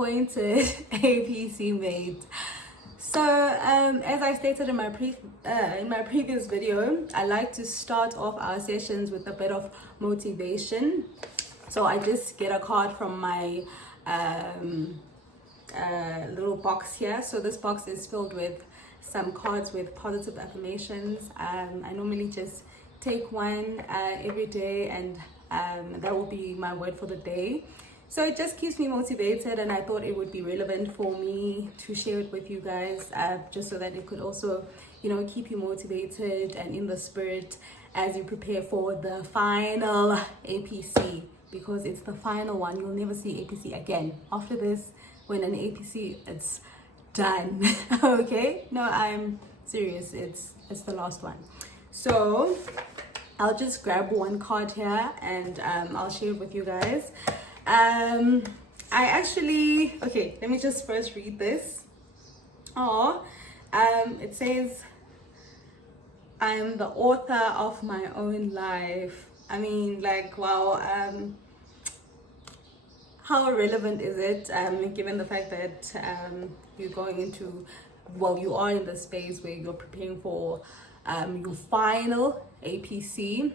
appointed APC mate. So as I stated in my previous video, I like to start off our sessions with a bit of motivation. So I just get a card from my little box here. So this box is filled with some cards with positive affirmations. I normally just take one every day, and that will be my word for the day. So it just keeps me motivated, and I thought it would be relevant for me to share it with you guys, just so that it could also, keep you motivated and in the spirit as you prepare for the final APC, because it's the final one. You'll never see APC again. After this, when an APC, it's done. Okay? No, I'm serious. It's the last one. So I'll just grab one card here and I'll share it with you guys. Let me just first read this. It says, I'm the author of my own life. I mean, like, wow, how relevant is it, given the fact that you're going into, you are in the space where you're preparing for your final APC.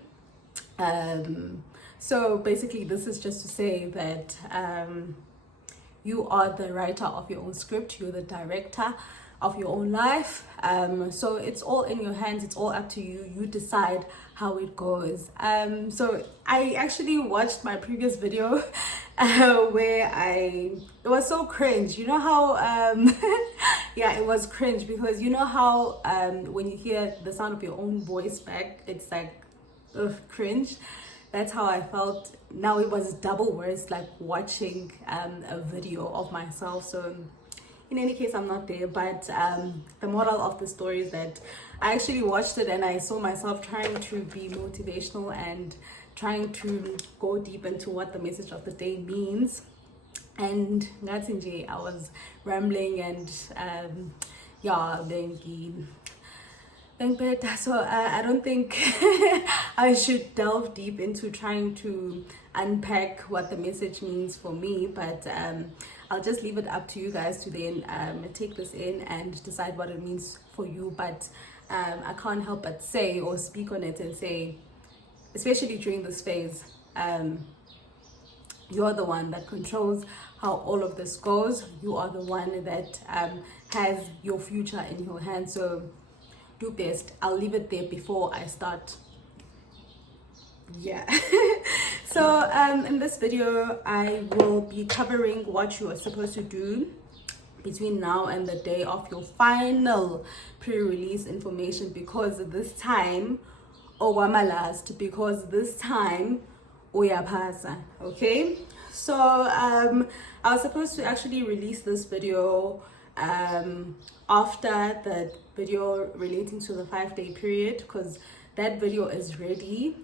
So basically, this is just to say that you are the writer of your own script, you're the director of your own life. So it's all in your hands, it's all up to you. You decide how it goes. So I actually watched my previous video where it was so cringe. You know how, it was cringe, because you know how when you hear the sound of your own voice back, it's like, cringe. That's how I felt. Now it was double worse, like watching a video of myself. So in any case, I'm not there, but the moral of the story is that I actually watched it and I saw myself trying to be motivational and trying to go deep into what the message of the day means. And that's indeed, I was rambling and so I don't think I should delve deep into trying to unpack what the message means for me, but I'll just leave it up to you guys to then take this in and decide what it means for you. But I can't help but say or speak on it and say, especially during this phase, you're the one that controls how all of this goes. You are the one that has your future in your hands. So do best. I'll leave it there before I start. So in this video, I will be covering what you are supposed to do between now and the day of your final pre-release information, because this time uyapasa. Okay, so I was supposed to actually release this video after the video relating to the 5-day period, because that video is ready,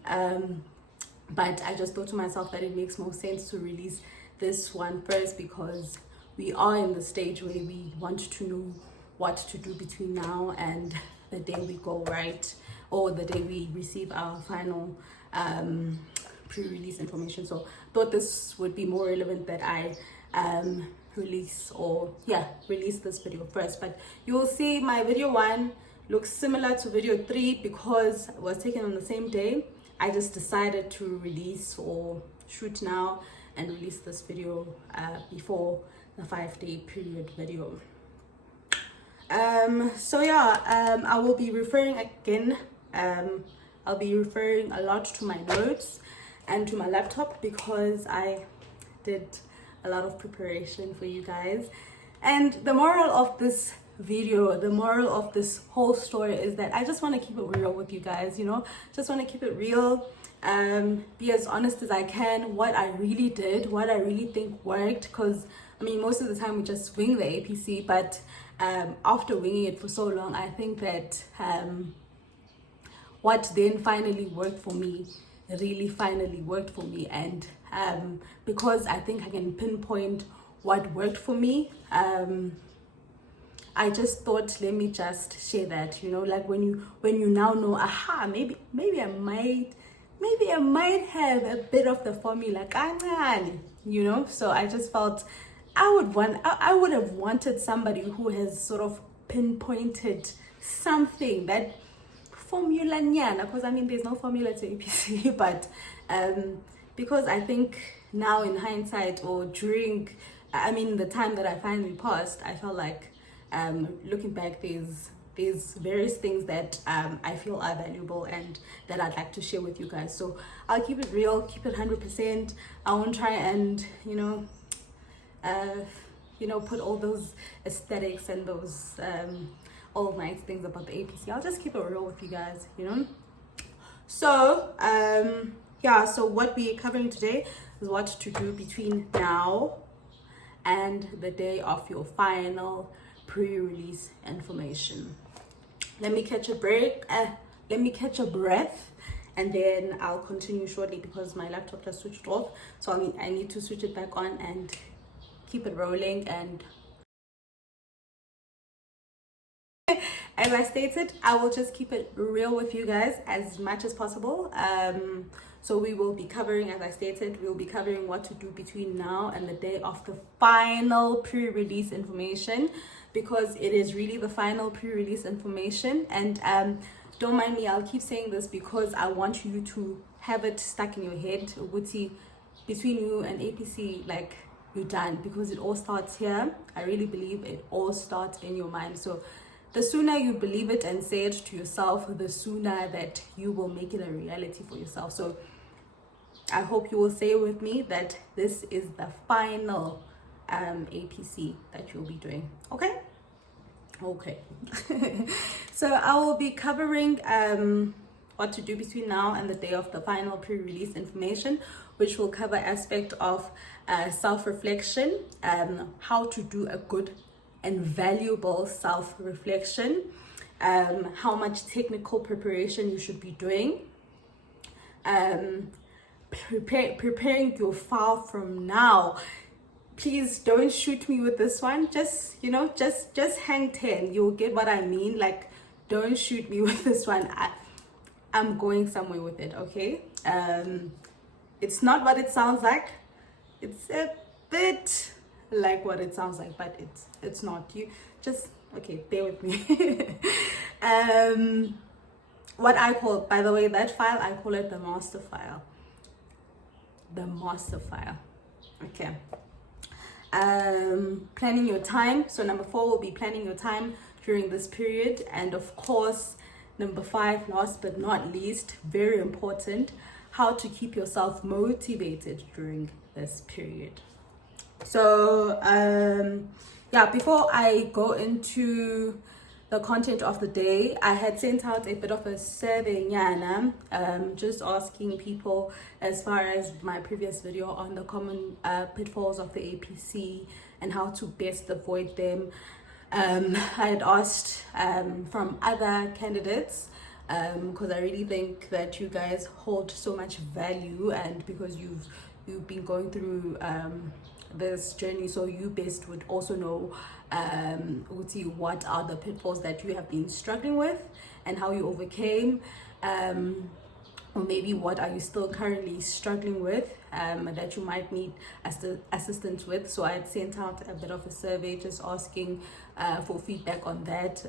but I just thought to myself that it makes more sense to release this one first, because we are in the stage where we want to know what to do between now and the day we go right, or the day we receive our final pre-release information. So thought this would be more relevant that I release this video first. But you will see my video 1 looks similar to video 3 because it was taken on the same day. I just decided to release or shoot now and release this video before the 5-day period video. I will be referring again. I'll be referring a lot to my notes and to my laptop, because I did a lot of preparation for you guys. And the moral of this video, the moral of this whole story is that I just want to keep it real with you guys, just want to keep it real, be as honest as I can, what I really did, what I really think worked, because I mean, most of the time we just wing the APC, but after winging it for so long, I think that what then finally worked for me really finally worked for me. And because I think I can pinpoint what worked for me, I just thought, let me just share that, like when you now know, maybe I might have a bit of the formula, so I just felt I would have wanted somebody who has sort of pinpointed something, that formula nyana, because I mean there's no formula to APC, but because I think now in hindsight, or during, I mean the time that I finally passed, I felt like looking back, there's various things that I feel are valuable and that I'd like to share with you guys. So I'll keep it real, keep it 100%. I won't try and put all those aesthetics and those all nice things about the APC. I'll just keep it real with you guys, So so what we're covering today is what to do between now and the day of your final pre-release information. Let me catch a break. Let me catch a breath, and then I'll continue shortly because my laptop just switched off. So I need to switch it back on and keep it rolling. And as I stated, I will just keep it real with you guys as much as possible. So we will be covering, as I stated, we'll be covering what to do between now and the day of the final pre-release information, because it is really the final pre-release information. And don't mind me, I'll keep saying this because I want you to have it stuck in your head. Between you and APC, like, you're done, because it all starts here. I really believe it all starts in your mind. So the sooner you believe it and say it to yourself, the sooner that you will make it a reality for yourself. So I hope you will say with me that this is the final APC that you'll be doing. Okay. So I will be covering what to do between now and the day of the final pre-release information, which will cover aspect of self-reflection, how to do a good and valuable self-reflection, how much technical preparation you should be doing, preparing your file from now. Please don't shoot me with this one. Just hang 10. You'll get what I mean. Like, don't shoot me with this one. I'm going somewhere with it, okay? It's not what it sounds like. It's a bit like what it sounds like, but it's not. You just, okay, bear with me. What I call, by the way, that file, I call it the master file. The master file. Okay. Planning your time. So number 4 will be planning your time during this period. And of course, number 5, last but not least, very important, how to keep yourself motivated during this period. So before I go into the content of the day, I had sent out a bit of a survey, just asking people as far as my previous video on the common pitfalls of the APC and how to best avoid them. I had asked from other candidates, because I really think that you guys hold so much value, and because you've been going through this journey, so you best would also know what are the pitfalls that you have been struggling with and how you overcame, or maybe what are you still currently struggling with that you might need assistance with. So I had sent out a bit of a survey just asking for feedback on that,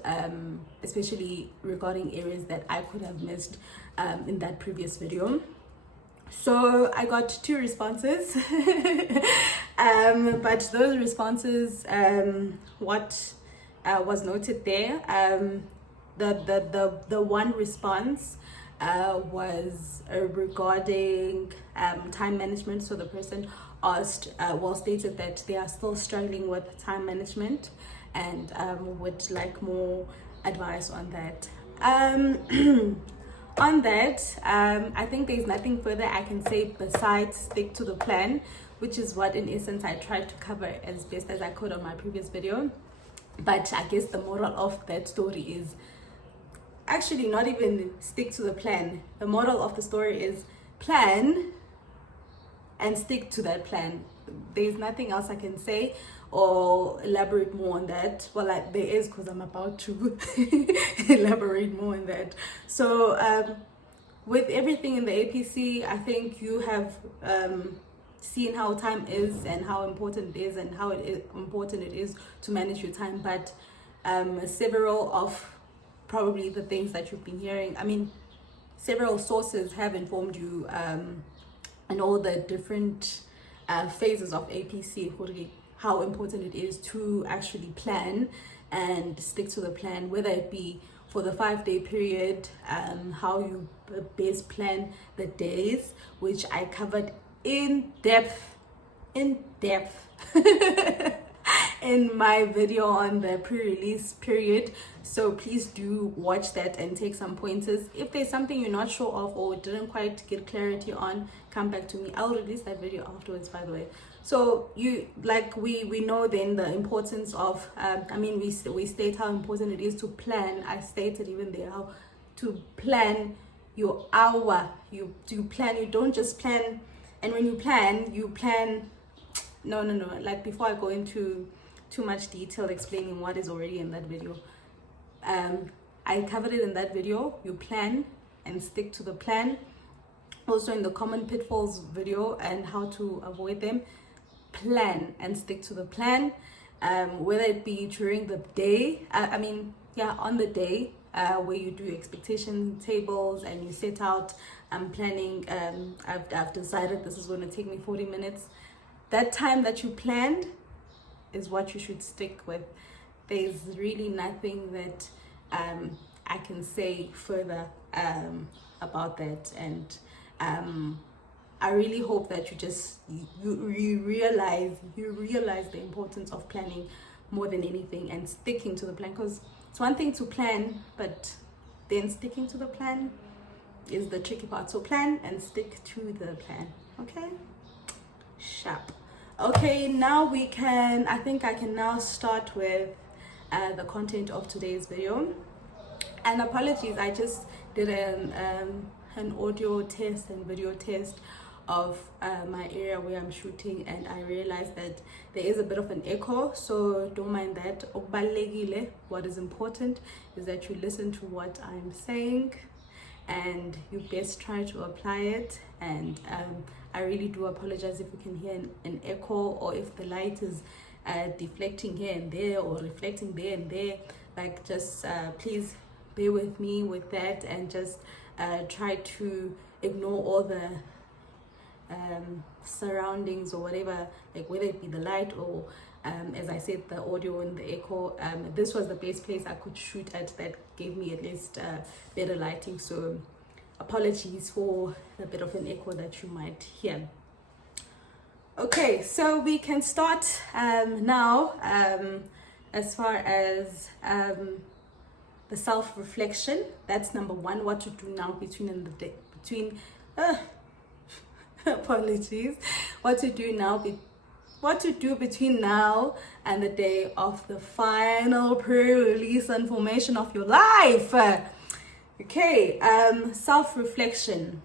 especially regarding areas that I could have missed in that previous video. So I got 2 responses, but those responses, what was noted there, the one response was regarding time management. So the person stated that they are still struggling with time management and would like more advice on that. On that, I think there's nothing further I can say besides stick to the plan, which is what in essence I tried to cover as best as I could on my previous video. But I guess the moral of that story is actually not even stick to the plan. The moral of the story is plan and stick to that plan. There's nothing else I can say or elaborate more on that. Well, there is, because I'm about to elaborate more on that. So with everything in the APC, I think you have seeing how time is and how important it is and how important it is to manage your time, but several of probably the things that you've been hearing, I mean, several sources have informed you and all the different phases of APC, how important it is to actually plan and stick to the plan, whether it be for the 5-day period, how you best plan the days, which I covered in depth in my video on the pre-release period. So please do watch that and take some pointers. If there's something you're not sure of or didn't quite get clarity on, come back to me. I'll release that video afterwards, by the way. So you, like, we know then the importance of I mean, we state how important it is to plan. I stated even there how to plan your hour. You plan, you don't just plan. And when you plan no, like, before I go into too much detail explaining what is already in that video, I covered it in that video. You plan and stick to the plan. Also in the common pitfalls video and how to avoid them, plan and stick to the plan, whether it be during the day, on the day, where you do expectation tables and you set out, I'm planning, I've decided this is going to take me 40 minutes. That time that you planned is what you should stick with. There's really nothing that I can say further about that. And I really hope that you realize the importance of planning more than anything and sticking to the plan, because it's one thing to plan, but then sticking to the plan is the tricky part. So plan and stick to the plan. Okay, sharp. Okay, now I think I can now start with the content of today's video. And apologies, I just did an audio test and video test of my area where I'm shooting, and I realized that there is a bit of an echo, so don't mind that. What is important is that you listen to what I'm saying and you best try to apply it. And I really do apologize if you can hear an echo, or if the light is deflecting here and there or reflecting there and there. Like, just please bear with me with that, and just try to ignore all the surroundings or whatever, like whether it be the light or as I said, the audio and the echo. This was the best place I could shoot at that gave me at least better lighting, so apologies for the bit of an echo that you might hear. Okay, so we can start now as far as the self-reflection. That's number one, what to do now between apologies, what to do between now and the day of the final pre-release information of your life. Okay, self-reflection.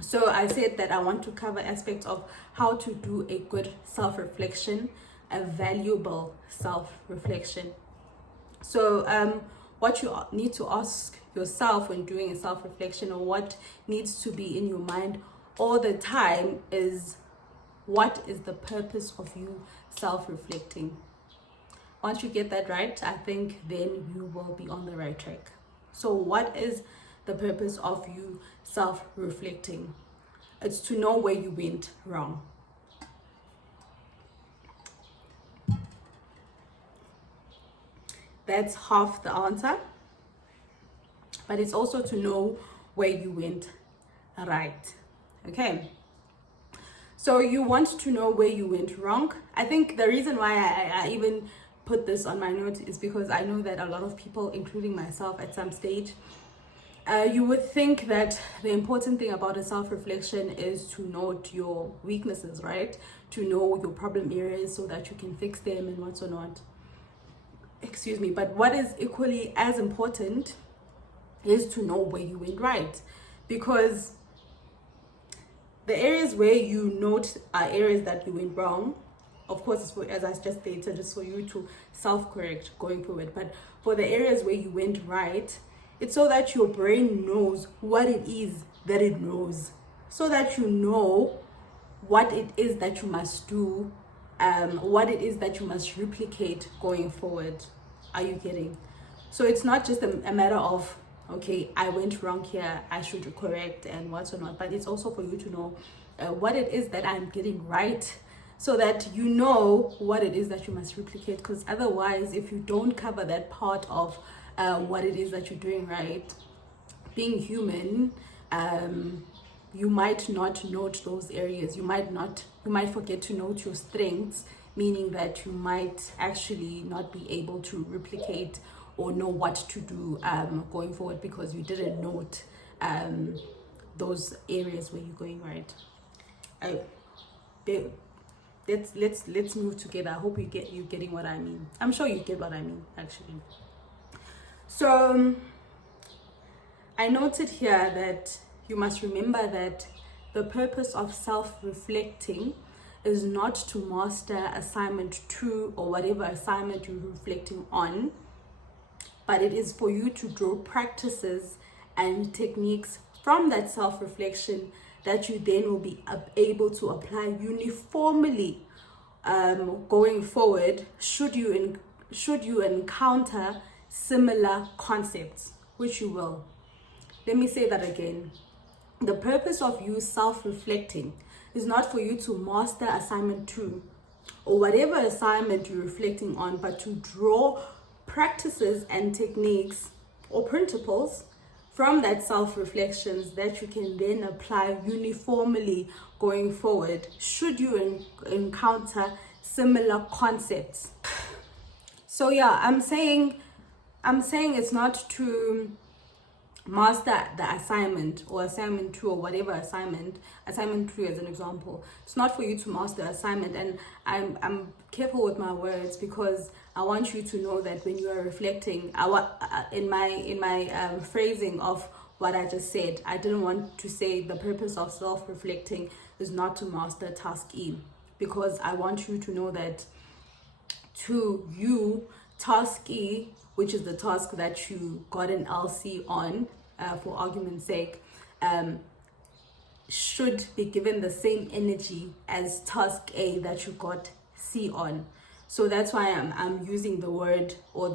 So I said that I want to cover aspects of how to do a good self-reflection, a valuable self-reflection. So what you need to ask yourself when doing a self-reflection, or what needs to be in your mind all the time, is what is the purpose of you self-reflecting? Once you get that right, I think then you will be on the right track. So what is the purpose of you self-reflecting? It's to know where you went wrong. That's half the answer. But it's also to know where you went right. Okay. So you want to know where you went wrong. I think the reason why I even put this on my notes is because I know that a lot of people, including myself at some stage, you would think that the important thing about a self-reflection is to note your weaknesses, right? To know your problem areas so that you can fix them and what's or not. Excuse me. But what is equally as important is to know where you went right. Because the areas where you note are areas that you went wrong. Of course, it's for, as I just stated, just for you to self-correct going forward. But for the areas where you went right, it's so that your brain knows what it is that it knows. So that you know what it is that you must do, what it is that you must replicate going forward. Are you getting? So it's not just a matter of, okay, I went wrong here, I should correct and whatnot, but it's also for you to know what it is that I'm getting right, so that you know what it is that you must replicate. Because otherwise, if you don't cover that part of what it is that you're doing right, being human, you might not note those areas. You might forget to note your strengths, meaning that you might actually not be able to replicate or know what to do going forward, because you didn't note those areas where you're going right. Let's move together. I hope you're getting what I mean. I'm sure you get what I mean, actually. So I noted here that you must remember that the purpose of self-reflecting is not to master assignment 2 or whatever assignment you're reflecting on, but it is for you to draw practices and techniques from that self-reflection that you then will be able to apply uniformly going forward, should you encounter similar concepts, which you will. Let me say that again. The purpose of you self-reflecting is not for you to master assignment 2 or whatever assignment you're reflecting on, but to draw practices and techniques or principles from that self-reflections that you can then apply uniformly going forward, should you encounter similar concepts. So yeah, I'm saying it's not to master the assignment or assignment 2 or whatever assignment 2 as an example. It's not for you to master assignment, and I'm careful with my words, because I want you to know that when you are reflecting, in my phrasing of what I just said, I didn't want to say the purpose of self-reflecting is not to master task E, because I want you to know that to you, task E, which is the task that you got an LC on, for argument's sake, should be given the same energy as task A that you got C on. So that's why I'm using the word, or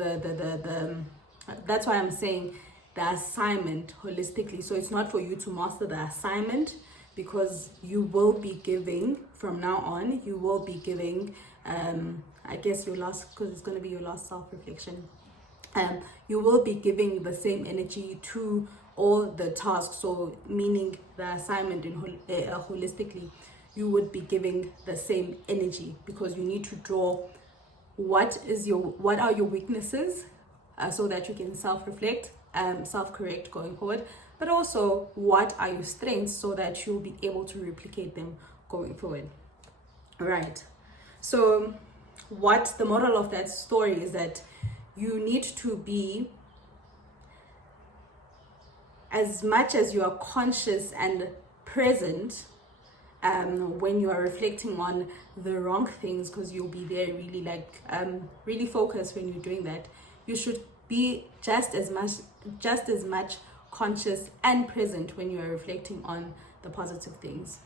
that's why I'm saying the assignment holistically. So it's not for you to master the assignment, because you will be giving, from now on, you will be giving, I guess your last, because it's going to be your last self-reflection, you will be giving the same energy to all the tasks. So meaning the assignment in holistically, you would be giving the same energy, because you need to draw what are your weaknesses, so that you can self-reflect, self-correct going forward, but also what are your strengths, so that you'll be able to replicate them going forward. All right. So what the moral of that story is that you need to be, as much as you are conscious and present when you are reflecting on the wrong things, because you'll be there really really focused when you're doing that, you should be just as much conscious and present when you are reflecting on the positive things,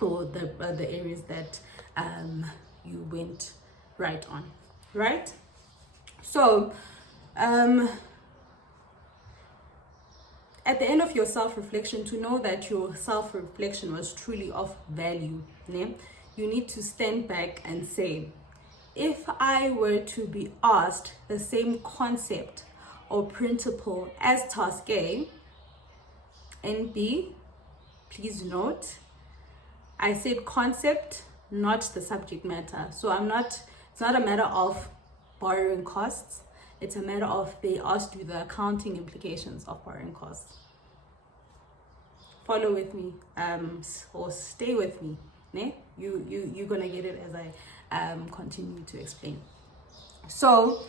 or the areas that you went right on, right? So at the end of your self-reflection, to know that your self-reflection was truly of value, you need to stand back and say, if I were to be asked the same concept or principle as task A and B, please note, I said concept, not the subject matter. So it's not a matter of borrowing costs. It's a matter of, they asked you the accounting implications of borrowing costs. Follow with me, or stay with me. You're gonna get it as I continue to explain. So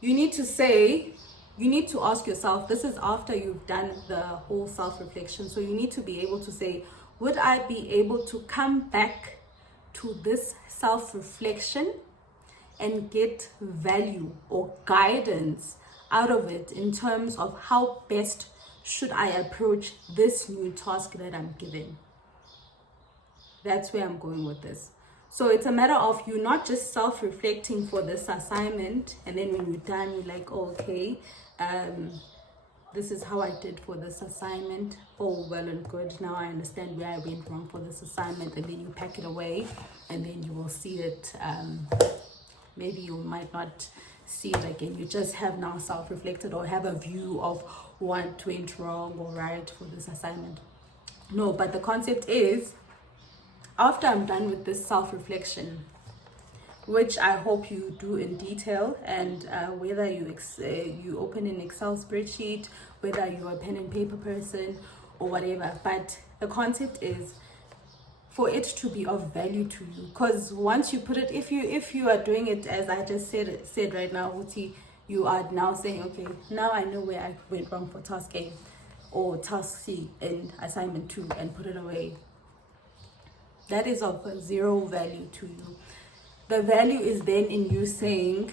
you need to ask yourself, this is after you've done the whole self-reflection. So you need to be able to say, would I be able to come back to this self-reflection and get value or guidance out of it, in terms of how best should I approach this new task that I'm given? That's where I'm going with this. So it's a matter of you not just self-reflecting for this assignment, and then when you're done, you're like, oh, okay, this is how I did for this assignment. Oh, well and good. Now I understand where I went wrong for this assignment. And then you pack it away, and then you will see it. Maybe you might not see it again. You just have now self-reflected or have a view of what went wrong or right for this assignment. No, but the concept is, after I'm done with this self-reflection, which I hope you do in detail, and whether you open an Excel spreadsheet, whether you're a pen and paper person or whatever, but the concept is for it to be of value to you. Because once you put it, if you are doing it as I just said right now, Uti, you are now saying, okay, now I know where I went wrong for task A or task C in assignment 2, and put it away. That is of zero value to you. The value is then in you saying,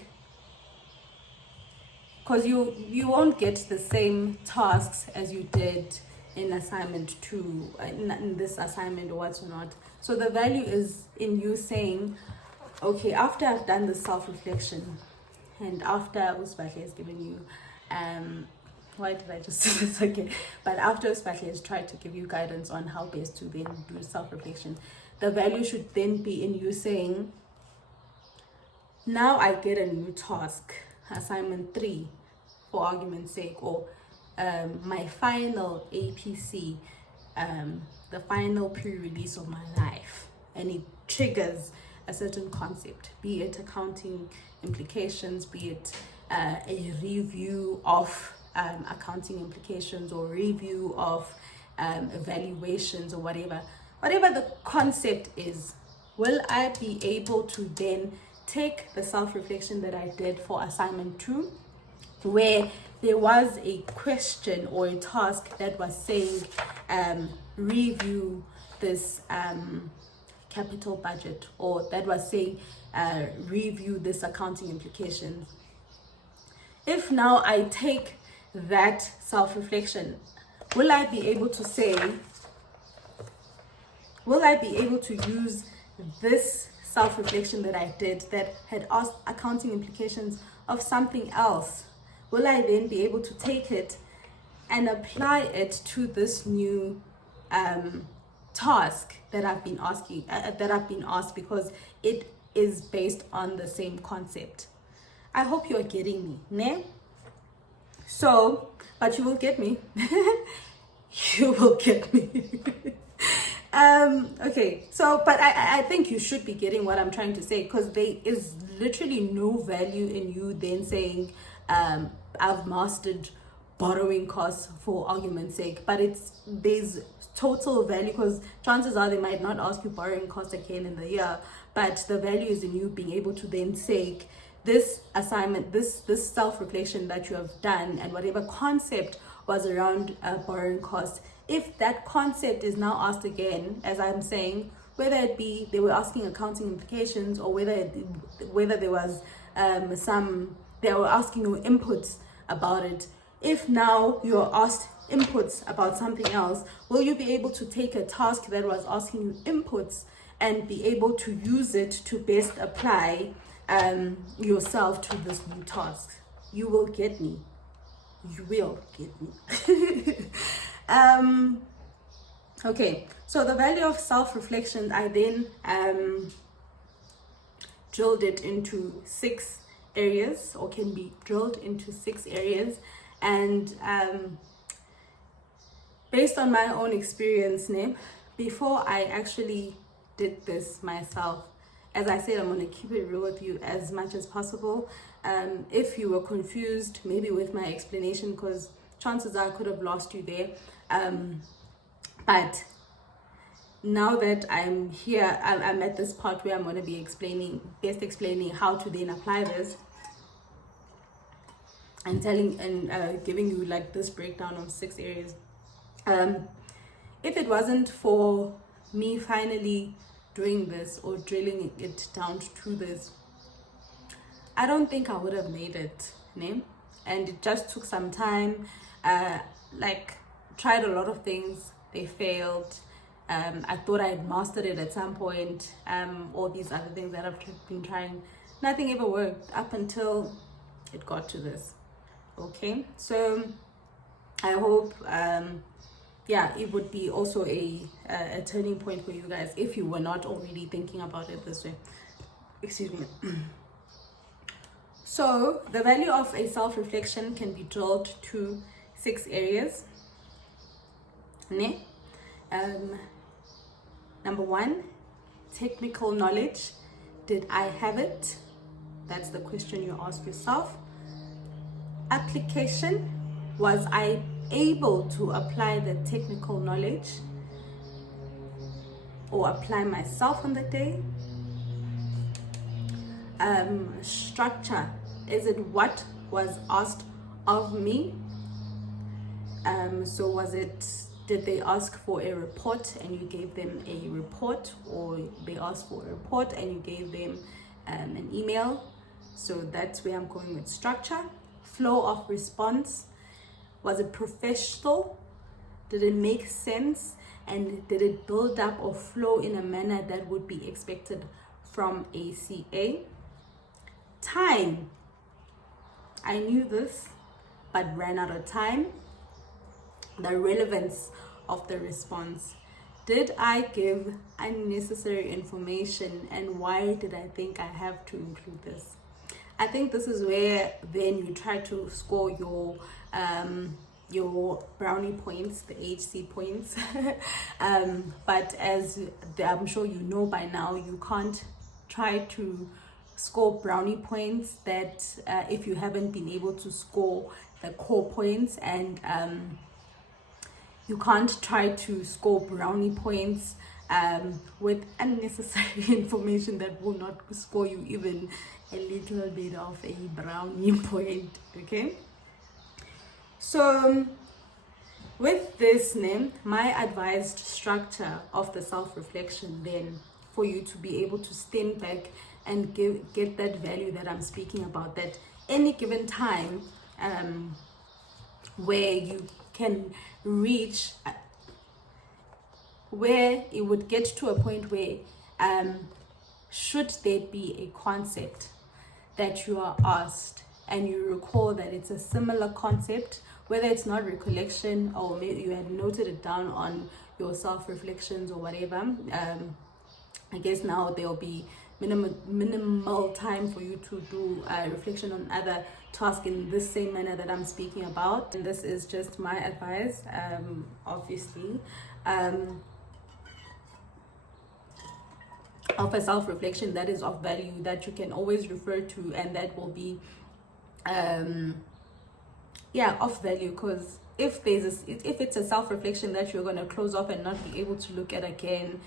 because you won't get the same tasks as you did in assignment 2, in this assignment or whatnot. So the value is in you saying, okay, after I've done the self-reflection, and after Usbahle has given you, why did I just say this again? But after Usbahle has tried to give you guidance on how best to then do self-reflection, the value should then be in you saying, now I get a new task, assignment 3, for argument's sake, or my final APC, the final pre-release of my life, and it triggers a certain concept, be it accounting implications, be it a review of accounting implications, or review of evaluations, or whatever the concept is. Will I be able to then take the self-reflection that I did for assignment 2, where there was a question or a task that was saying review this capital budget, or that was saying review this accounting implications. If now I take that self-reflection, will I be able to use this self-reflection that I did that had asked accounting implications of something else? Will I then be able to take it and apply it to this new task that I've been asked, because it is based on the same concept? I hope you're getting me, ne? So, but you will get me. You will get me. Okay, so, but I think you should be getting what I'm trying to say, because there is literally no value in you then saying, I've mastered borrowing costs for argument's sake, but there's total value, because chances are they might not ask you borrowing costs again in the year, but the value is in you being able to then say, this assignment, this self-reflection that you have done, and whatever concept was around borrowing costs, if that concept is now asked again, as I'm saying, whether it be they were asking accounting implications, or whether there was they were asking you inputs about it, if now you're asked inputs about something else, will you be able to take a task that was asking you inputs and be able to use it to best apply yourself to this new task? You will get me. You will get me. Okay, so the value of self-reflection, I then drilled it into 6 areas, or can be drilled into 6 areas, and based on my own experience, before I actually did this myself, as I said, I'm going to keep it real with you as much as possible. If you were confused maybe with my explanation, because chances are I could have lost you there, but now that I'm here, I'm at this part where I'm going to be explaining how to then apply this, and giving you like this breakdown of 6 areas. If it wasn't for me finally doing this, or drilling it down to this, I don't think I would have made it, and it just took some time. Like, tried a lot of things, they failed, I thought I had mastered it at some point. All these other things that I've been trying, nothing ever worked up until it got to this. Okay, so I hope it would be also a turning point for you guys if you were not already thinking about it this way. Excuse me. So the value of a self-reflection can be drilled to 6 areas. Number 1, technical knowledge. Did I have it? That's the question you ask yourself. Application. Was I able to apply the technical knowledge or apply myself on the day? Structure. Is it what was asked of me? So did they ask for a report and you gave them a report, or they asked for a report and you gave them an email? So that's where I'm going with structure. Flow of response. Was it professional? Did it make sense? And did it build up or flow in a manner that would be expected from a CA? Time. I knew this, but ran out of time. The relevance of the response. Did I give unnecessary information, and why did I think I have to include this? I think this is where then you try to score your brownie points, the HC points. But as I'm sure you know by now, you can't try to score brownie points that if you haven't been able to score the core points, and you can't try to score brownie points with unnecessary information that will not score you even a little bit of a brownie point. Okay, so with this name, my advised structure of the self-reflection then, for you to be able to stand back and get that value that I'm speaking about, that any given time where you can reach, where it would get to a point where should there be a concept that you are asked and you recall that it's a similar concept, whether it's not recollection or maybe you had noted it down on your self-reflections or whatever, I guess now there will be minimal time for you to do reflection on other tasks in this same manner that I'm speaking about. And this is just my advice, obviously, of a self-reflection that is of value, that you can always refer to, and that will be of value. Because if it's a self-reflection that you're going to close off and not be able to look at again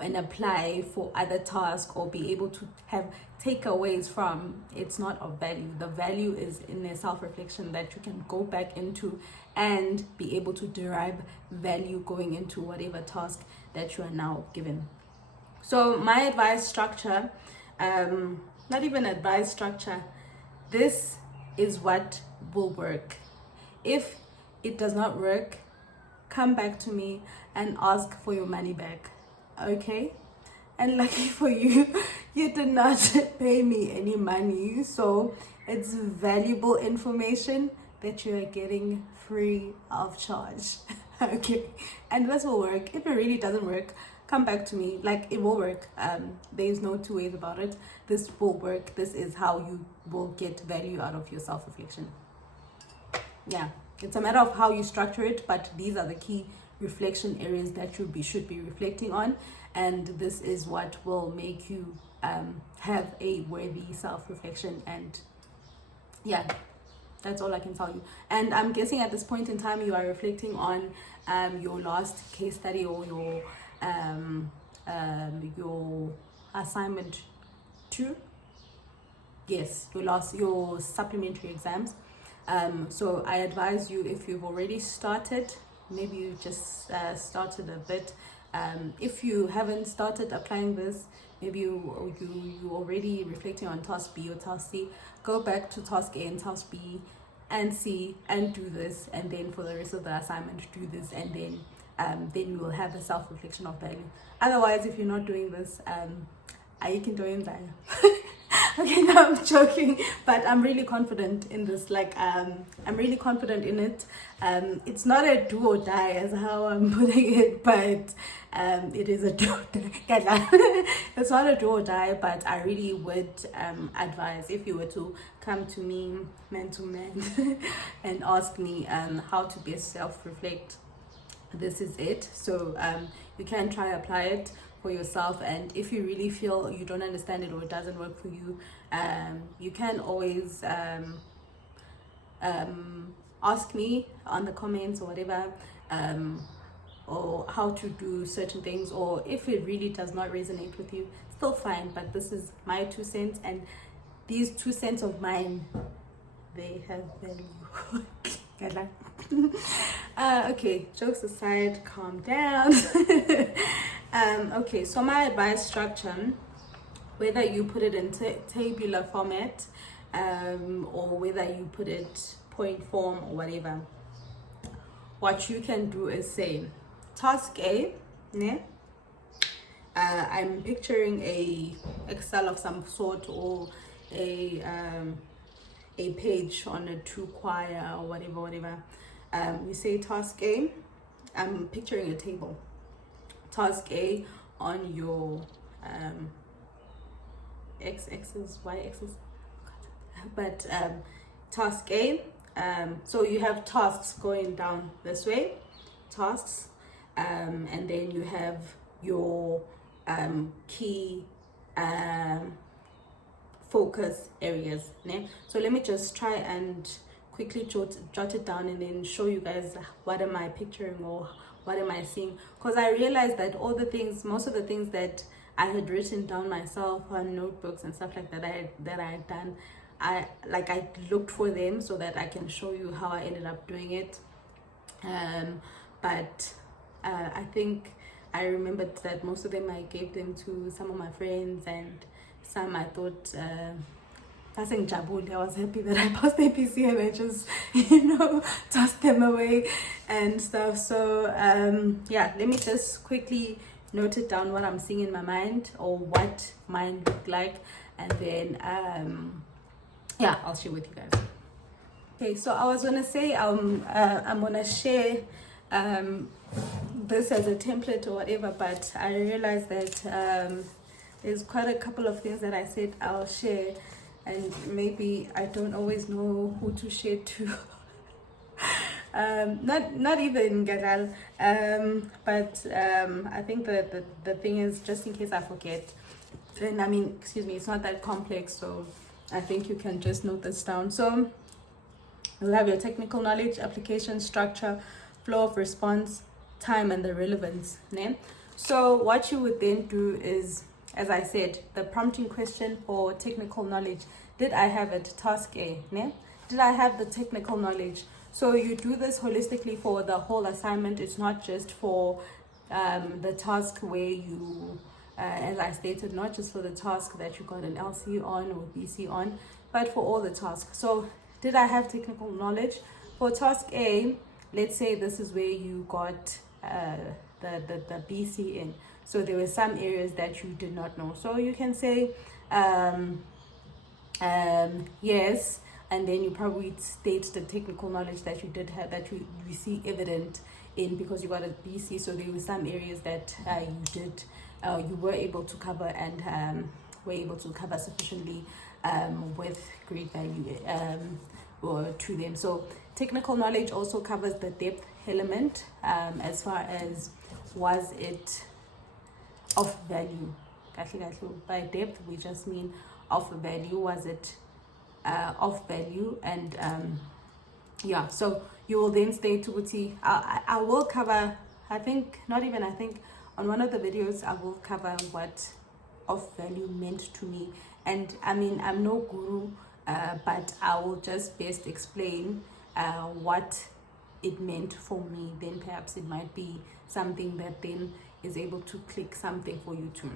and apply for other tasks or be able to have takeaways from, it's not of value. The value is in a self-reflection that you can go back into and be able to derive value going into whatever task that you are now given. So my advice structure, not even advice structure, this is what will work. If it does not work, come back to me and ask for your money back. Okay? And lucky for you, you did not pay me any money, so it's valuable information that you are getting free of charge. Okay? And this will work. If it really doesn't work, come back to me. Like, it will work. There's no two ways about it. This will work. This is how you will get value out of your self-reflection. Yeah, it's a matter of how you structure it, but these are the key reflection areas that you should be reflecting on, and this is what will make you have a worthy self-reflection. And yeah, that's all I can tell you. And I'm guessing at this point in time you are reflecting on your last case study or your assignment 2. Yes, your supplementary exams. So I advise you, if you've already started, maybe you just started a bit. If you haven't started applying this, maybe you already reflecting on task B or task C, go back to task A and task B and C and do this, and then for the rest of the assignment do this, and then then you will have a self-reflection of value. Otherwise, if you're not doing this, you can do it. Okay, no, I'm joking, but I'm really confident in this. Like, I'm really confident in it. It's not a do or die as how I'm putting it, but it is a do or die. It's not a do or die, but I really would advise, if you were to come to me man to man and ask me how to best self-reflect, this is it. So you can try apply it for yourself, and if you really feel you don't understand it or it doesn't work for you, you can always ask me on the comments or whatever, or how to do certain things, or if it really does not resonate with you, still fine. But this is my 2 cents, and these 2 cents of mine, they have value. Good luck. Okay, jokes aside, calm down. Okay, so my advice structure, whether you put it in tabular format, or whether you put it point form or whatever, what you can do is say task A, ne? I'm picturing a Excel of some sort, or a page on a 2-quire or whatever. We say task A, I'm picturing a table. Task A on your x-axis, y-axis, but task A, so you have tasks going down this way, tasks, and then you have your key focus areas, né? So let me just try and quickly jot it down and then show you guys what am I picturing or what am I seeing, because I realized that most of the things that I had written down myself on notebooks and stuff like that I had done, I looked for them so that I can show you how I ended up doing it. But I think I remembered that most of them I gave them to some of my friends, and some I thought I was happy that I passed APC, and I just tossed them away and stuff. So yeah, let me just quickly note it down, what I'm seeing in my mind, or what mine looked like, and then yeah, I'll share with you guys. Okay, so I was gonna say I'm gonna share this as a template or whatever, but I realized that there's quite a couple of things that I said I'll share, and maybe I don't always know who to share to. Not even Gadal, but I think the thing is, just in case I forget, and I mean, excuse me, it's not that complex, so I think you can just note this down. So you'll have your technical knowledge, application, structure, flow of response, time, and the relevance, né? So what you would then do is, as I said, the prompting question for technical knowledge, did I have it? Task A, né? Did I have the technical knowledge? So you do this holistically for the whole assignment. It's not just for the task where you, as I stated, not just for the task that you got an LC on or BC on, but for all the tasks. So did I have technical knowledge? For task A, let's say this is where you got the BC in. So there were some areas that you did not know. So you can say yes, and then you probably state the technical knowledge that you did have, that you see evident in, because you got a BC. So there were some areas that you were able to cover, and were able to cover sufficiently with great value or to them. So technical knowledge also covers the depth element, as far as was it of value. By depth we just mean of value. Was it of value? And yeah, so you will then state to I will cover, on one of the videos I will cover what of value meant to me. And I mean, I'm no guru, but I will just best explain what it meant for me. Then perhaps it might be something that then is able to click something for you too.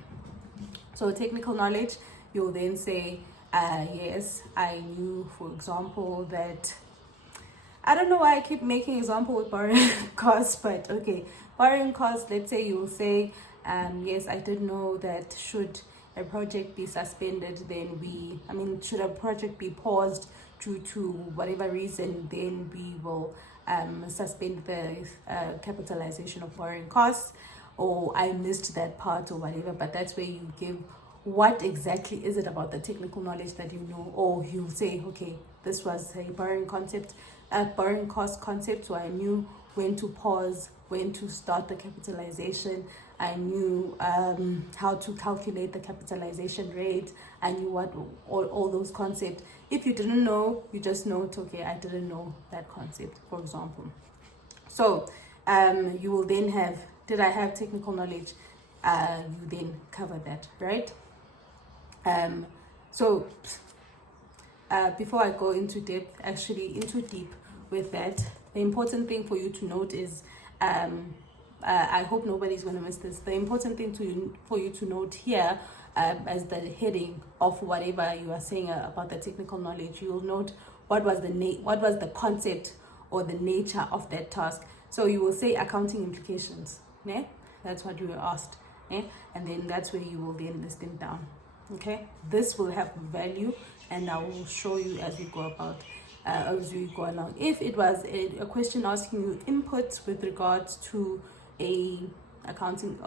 So technical knowledge, you'll then say yes, I knew, for example, that I don't know why I keep making example with borrowing costs, but okay, borrowing costs, let's say you will say, yes, I did know that should a project be suspended, then should a project be paused due to whatever reason, then we will suspend the capitalization of borrowing costs, or I missed that part or whatever. But that's where you give what exactly is it about the technical knowledge that you know, or you say, okay, this was a borrowing cost concept, so I knew when to pause, when to start the capitalization. I knew how to calculate the capitalization rate. I knew what all those concepts. If you didn't know, you just note, okay, I didn't know that concept, for example. So you will then have, did I have technical knowledge? You then cover that, right? Before I go into deep with that, the important thing for you to note is, I hope nobody's going to miss this. The important thing for you to note here, as the heading of whatever you are saying about the technical knowledge, you will note what was the concept or the nature of that task. So you will say accounting implications. Yeah? That's what you were asked. Yeah? And then that's where you will then list them down. Okay, this will have value, and I will show you as we go along. If it was a question asking you input with regards to accounting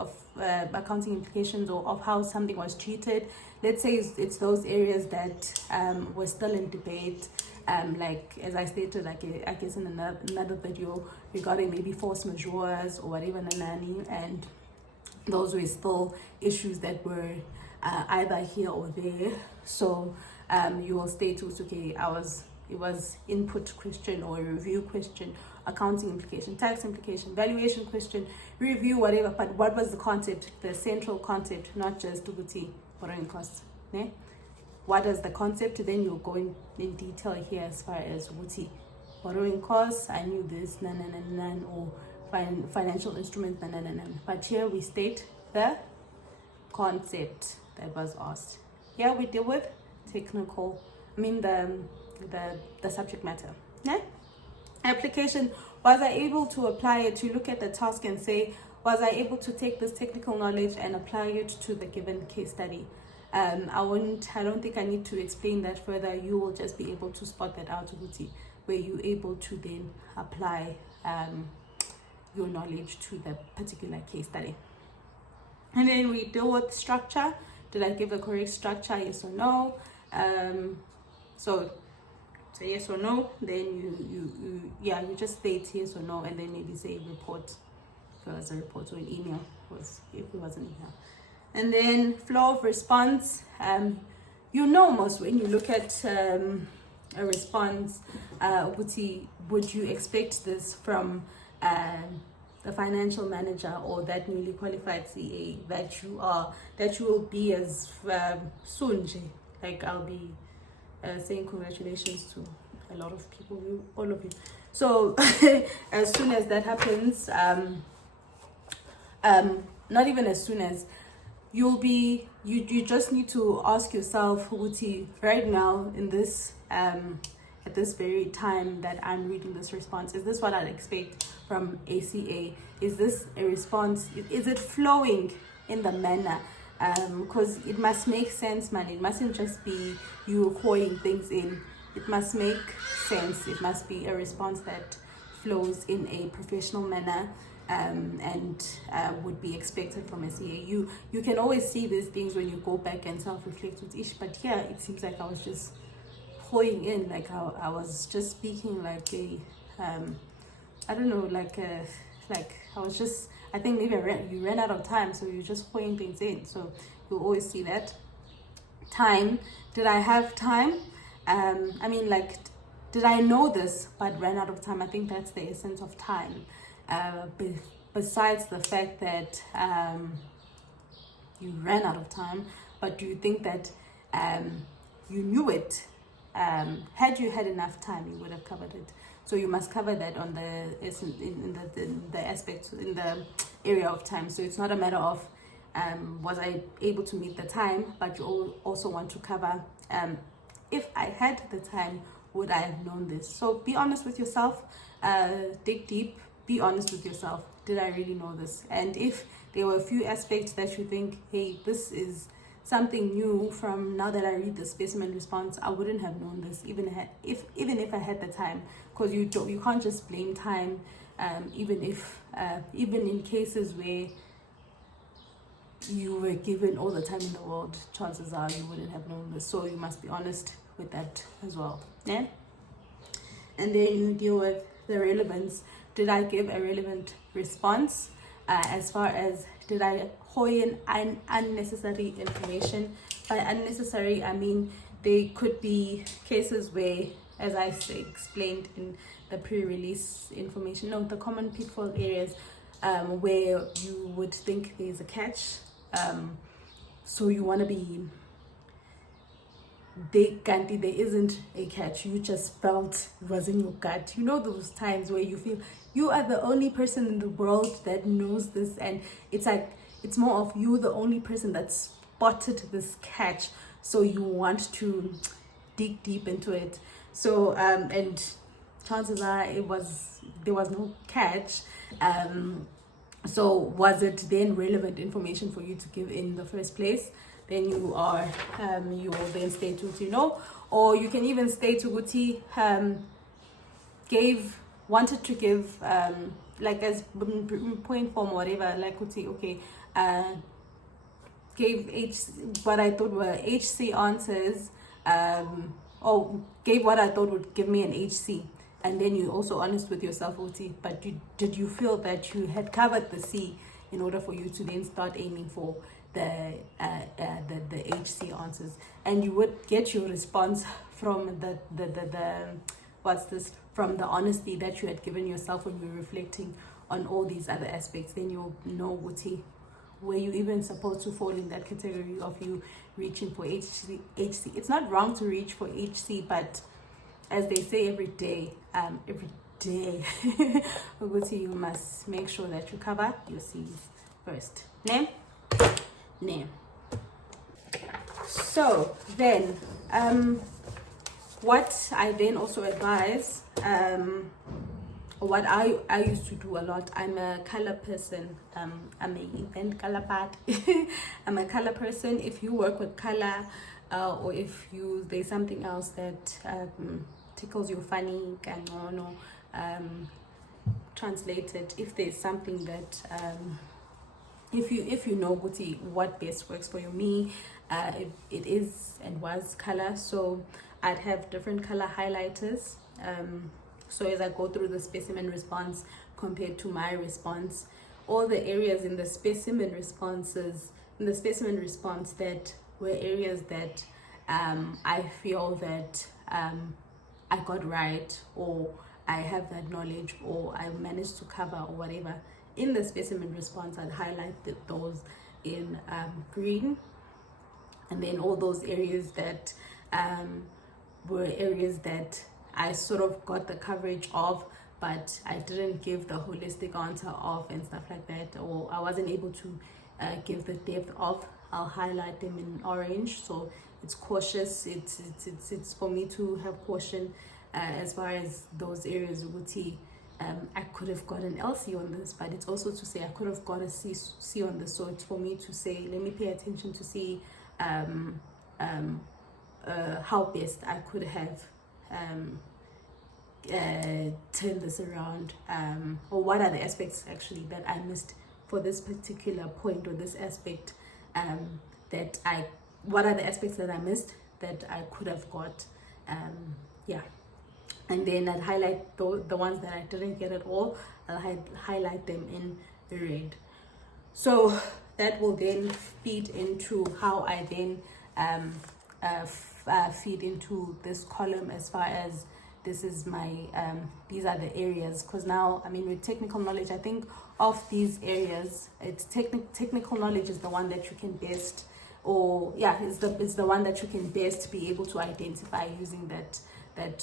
implications, or of how something was treated, let's say it's those areas that were still in debate, like as I stated, I guess in another video regarding maybe force majeures or whatever, and those were still issues that were either here or there. So you will state, okay, it was input question or a review question, accounting implication, tax implication, valuation question, review, whatever. But what was the concept, the central concept, not just Uguti borrowing costs? Ne? What is the concept? Then you'll go in detail here as far as Uguti borrowing costs. I knew this, or financial instruments, But here we state the concept that was asked. Here we deal with the subject matter. Yeah? Application, was I able to apply it, to look at the task and say, was I able to take this technical knowledge and apply it to the given case study? I don't think I need to explain that further. You will just be able to spot that out, where you're able to then apply your knowledge to the particular case study. And then we deal with structure. Did I give the correct structure? Yes or no? So yes or no. Then you just state yes or no, and then maybe say report. If it was a report, or an email if it was an email. And then flow of response. Most when you look at a response, would you expect this from the financial manager or that newly qualified CA that you will be as soon? Like I'll be saying congratulations to a lot of people, all of you. So as soon as that happens, not even as soon as, you just need to ask yourself, Huti, right now in this at this very time that I'm reading this response, is this what I'd expect from ACA? Is this a response? Is it flowing in the manner? Because it must make sense, man. It mustn't just be you pouring things in. It must make sense. It must be a response that flows in a professional manner, and would be expected from a CA. You can always see these things when you go back and self-reflect with Ish, but here it seems like I was just pouring in, like I was just speaking like a, I don't know, like I was just, I think maybe you ran out of time, so you're just pouring things in. So you'll always see that. Time, did I have time? Did I know this but ran out of time? I think that's the essence of time. Besides the fact that you ran out of time, but do you think that you knew it? Had you had enough time, you would have covered it. So you must cover that on in the aspect, in the area of time. So it's not a matter of was I able to meet the time, but you also want to cover if I had the time, would I have known this? So be honest with yourself, dig deep, be honest with yourself. Did I really know this? And if there were a few aspects that you think, hey, this is something new from now that I read the specimen response, I wouldn't have known this even if I had the time, because you can't just blame time, even in cases where you were given all the time in the world, chances are you wouldn't have known this. So you must be honest with that as well. Yeah. And then you deal with the relevance. Did I give a relevant response? As far as, did I hoy in unnecessary information? By unnecessary, I mean there could be cases where, as I explained in the pre-release information, the common pitfall areas where you would think there's a catch. So you want to be big, Ganti, there isn't a catch. You just felt it was in your gut. You know those times where you feel you are the only person in the world that knows this, and it's like, it's more of you the only person that spotted this catch, so you want to dig deep into it. So and chances are there was no catch. So was it then relevant information for you to give in the first place? Then you will then stay to or you can even stay to Guti wanted to give like as point form, whatever, like Guti, okay, gave what I thought were HC answers, or gave what I thought would give me an HC. And then you're also honest with yourself, Uti, but did you feel that you had covered the C in order for you to then start aiming for the HC answers? And you would get your response from from the honesty that you had given yourself when you were reflecting on all these other aspects. Then you'll know, Uti, were you even supposed to fall in that category of you reaching for HC? It's not wrong to reach for HC, but as they say, every day, you must make sure that you cover your C's first. Name. So then, what I then also advise, what I used to do a lot. I'm a color person. I'm an event color part. I'm a color person. If you work with color, or if there's something else that tickles you funny, translated, if there's something that if you know Guti what best works for you. Me, it is and was color, so I'd have different color highlighters. So as I go through the specimen response compared to my response, all the areas in the specimen response that were areas that I feel that I got right, or I have that knowledge, or I managed to cover, or whatever, in the specimen response, I'd highlight those in green. And then all those areas that were areas that I sort of got the coverage of, but I didn't give the holistic answer of and stuff like that, or I wasn't able to give the depth of, I'll highlight them in orange. So it's cautious. It's for me to have caution as far as those areas. I could have got an LC on this, but it's also to say I could have got a C on this. So it's for me to say, let me pay attention to see how best I could have turn this around, or what are the aspects actually that I missed for this particular point, or this aspect what are the aspects that I missed that I could have got. And then I'd highlight the ones that I didn't get at all. I'll highlight them in red. So that will then feed into how I then feed into this column, as far as this is my these are the areas. Because now, I mean, with technical knowledge, I think of these areas, it's technical knowledge is the one that you can best, it's the one that you can best be able to identify using that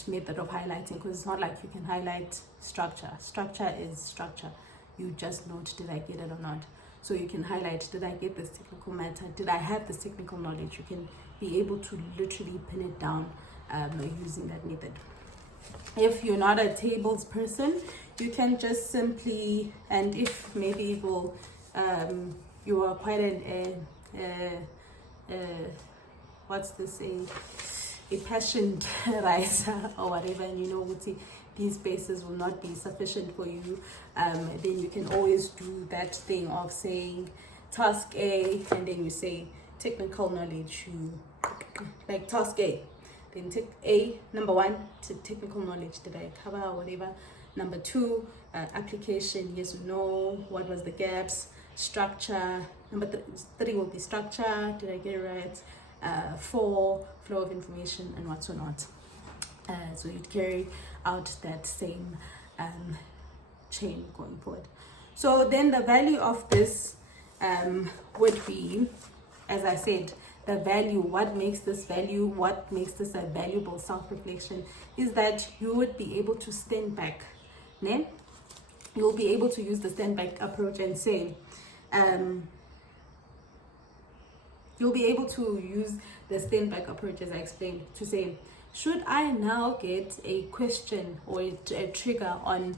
method of highlighting. Because it's not like you can highlight structure. Structure is structure. You just note, did I get it or not? So you can highlight, did I get this technical matter? Did I have this technical knowledge? You can be able to literally pin it down using that method. if you're not a tables person, you can just simply, and if maybe it will, you are quite what's this, a passionate writer or whatever, and you know these spaces will not be sufficient for you, then you can always do that thing of saying task A, and then you say technical knowledge, like task A, then take A, number 1, technical knowledge, did I cover or whatever. Number 2, application, yes or no, what was the gaps, structure. Number 3 will be structure, did I get it right? 4, flow of information, and what's or not. So you'd carry out that same chain going forward. So then the value of this would be, as I said, the value, what makes this a valuable self-reflection is that you would be able to stand back. You'll be able to use the stand back approach and say, you'll be able to use the stand back approach, as I explained, to say, should I now get a question or a trigger on,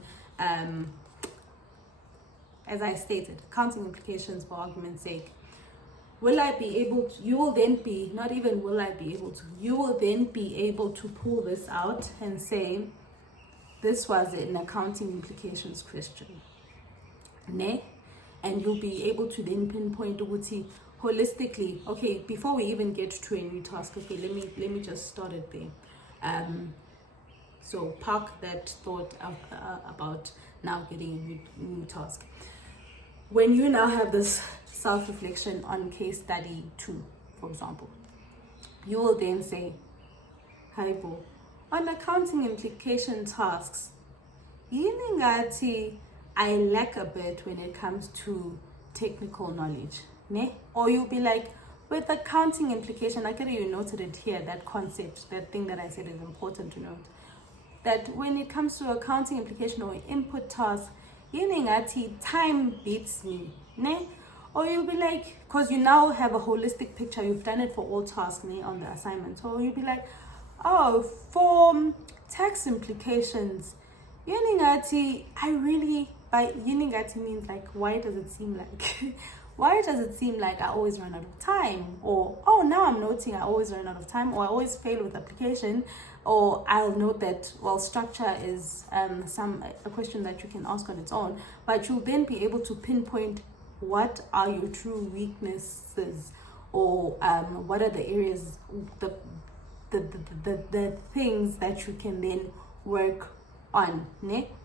as I stated, counting implications for argument's sake, will I be able to, you will then be, not even will I be able to, you will then be able to pull this out and say, this was an accounting implications question. And you'll be able to then pinpoint holistically, okay, before we even get to a new task, okay, let me just start it there. So park that thought about now getting a new task. When you now have this self-reflection on case study 2, for example, you will then say, Haibo, on accounting implication tasks, I lack a bit when it comes to technical knowledge. Or you'll be like, with accounting implication, I you noted it here, that concept, that thing that I said is important to note, that when it comes to accounting implication or input task, time beats me. Or you'll be like, because you now have a holistic picture, you've done it for all tasks on the assignment. So you'll be like, oh, for tax implications, I really, by uningati means like, why does it seem like I always run out of time? Or, oh, now I'm noting I always run out of time, or I always fail with application. Or I'll note that, well, structure is a question that you can ask on its own, but you'll then be able to pinpoint what are your true weaknesses, or what are the areas, the things that you can then work on,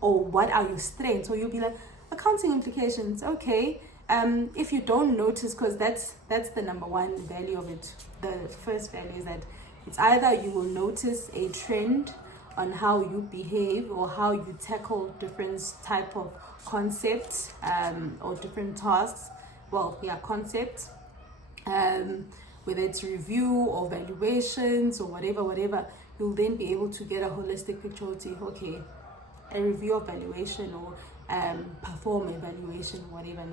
or what are your strengths. So you'll be like, accounting implications, okay. If you don't notice, because that's the number 1 value of it, the first value is that it's either you will notice a trend on how you behave or how you tackle different type of concepts, or different tasks, concepts, whether it's review or valuations or whatever, you'll then be able to get a holistic picture to say, okay, a review of valuation or perform evaluation, whatever,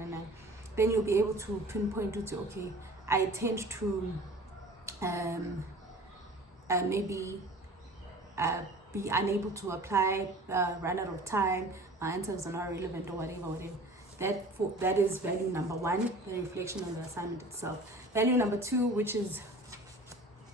then you'll be able to pinpoint to, okay, I tend to maybe be unable to apply, run out of time, my answers are not relevant, or whatever. That is value number 1, the reflection on the assignment itself. Value number 2, which is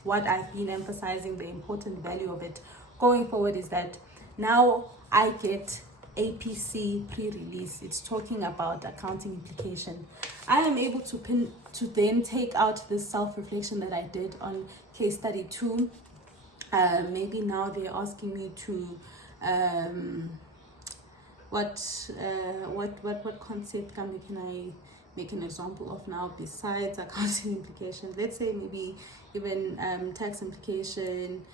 what I've been emphasizing, the important value of it going forward, is that now I get APC pre-release. It's talking about accounting implication. I am able to then take out this self-reflection that I did on case study 2. Maybe now they're asking me to what concept can I make an example of now besides accounting implications? Let's say maybe even tax implication,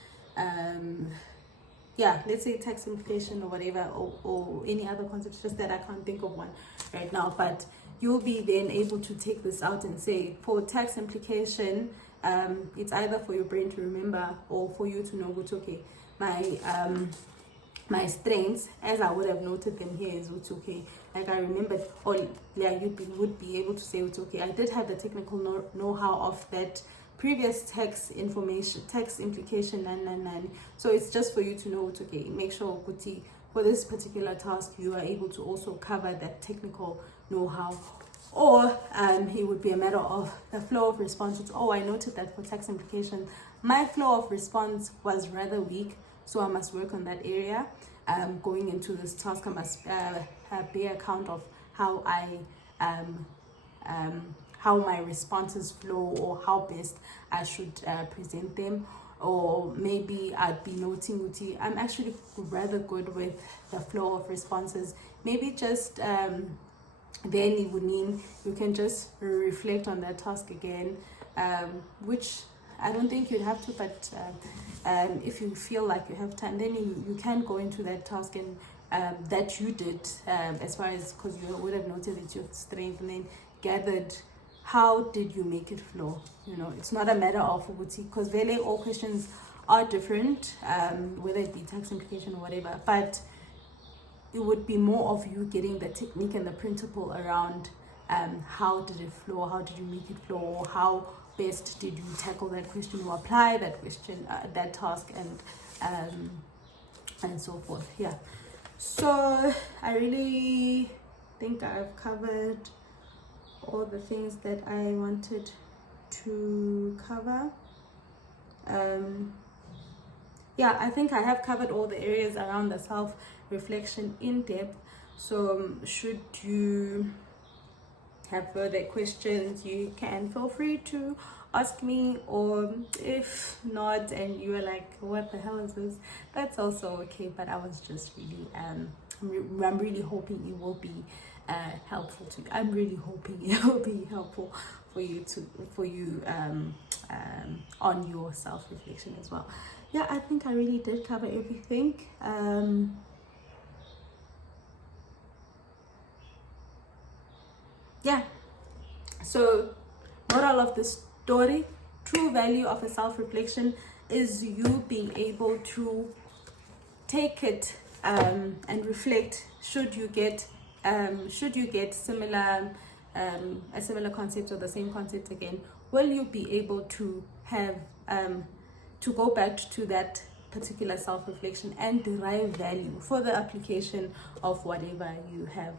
let's say tax implication or whatever, or any other concepts, just that I can't think of one right now. But you'll be then able to take this out and say, for tax implication, it's either for your brain to remember or for you to know what's okay. My strengths, as I would have noted them here, is what's okay. Like I remembered, or would be able to say what's okay. I did have the technical know-how of that previous text information, text implication 999. So it's just for you to know it's okay. Make sure Kuti, for this particular task, you are able to also cover that technical know-how. Or it would be a matter of the flow of responses. Oh, I noted that for text implication, my flow of response was rather weak, so I must work on that area. Going into this task, I must bear account of how how my responses flow, or how best I should present them. Or maybe I'd be noting, Uti, I'm actually rather good with the flow of responses. Maybe just then it would mean you can just reflect on that task again, which I don't think you'd have to, but if you feel like you have time, then you can go into that task and that you did, as far as, because you would have noted it's your strength, and then gathered how did you make it flow. You know, it's not a matter of because really all questions are different, whether it be tax implication or whatever, but it would be more of you getting the technique and the principle around how did it flow, how did you make it flow, or how best did you tackle that question or apply that question, that task, and so forth. Yeah, so I really think I've covered all the things that I wanted to cover. Yeah, I think I have covered all the areas around the self-reflection in depth. So should you have further questions, you can feel free to ask me, or if not and you are like, what the hell is this, that's also okay. But I was just really I'm really hoping it will be helpful to you. I'm really hoping it will be helpful for you on your self-reflection as well. Yeah, I think I really did cover everything. Yeah, so moral of the story, true value of a self-reflection is you being able to take it and reflect. Should you get similar a similar concept or the same concept again, will you be able to have to go back to that particular self-reflection and derive value for the application of whatever you have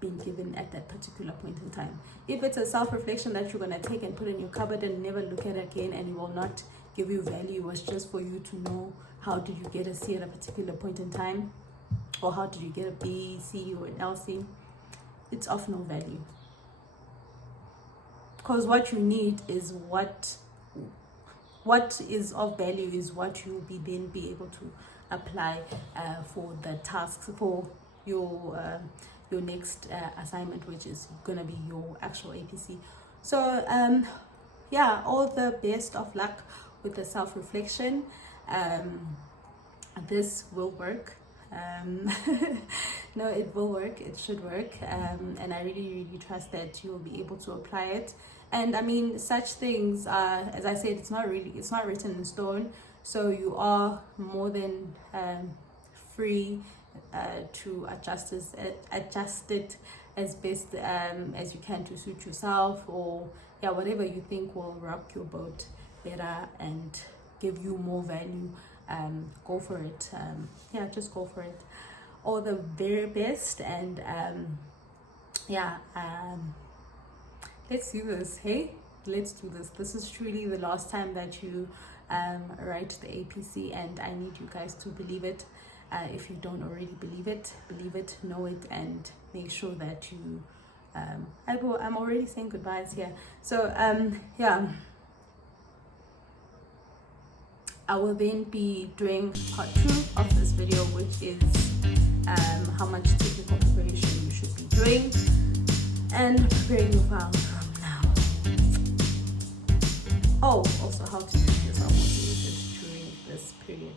been given at that particular point in time. If it's a self-reflection that you're going to take and put in your cupboard and never look at it again, and it will not give you value, it was just for you to know how did you get a C at a particular point in time, or how did you get a B, C, or an LC, it's of no value. Because what you need is what is of value is what you'll then be able to apply for the tasks for your next assignment, which is gonna be your actual APC. So yeah, all the best of luck with the self-reflection. This will work. No, it will work, it should work, and I really trust that you will be able to apply it. And I mean, such things are, as I said, it's not written in stone, so you are more than free to adjust it as best as you can to suit yourself, or yeah, whatever you think will rock your boat better and give you more value. Go for it. Yeah, just go for it. All the very best, and let's do this. Hey, let's do this. This is truly the last time that you write the APC, and I need you guys to believe it. If you don't already believe it, know it, and make sure that you I'm already saying goodbyes here. So yeah, I will then be doing part 2 of this video, which is how much technical preparation you should be doing and preparing your files from now. Oh, also how to keep yourself motivated during this period.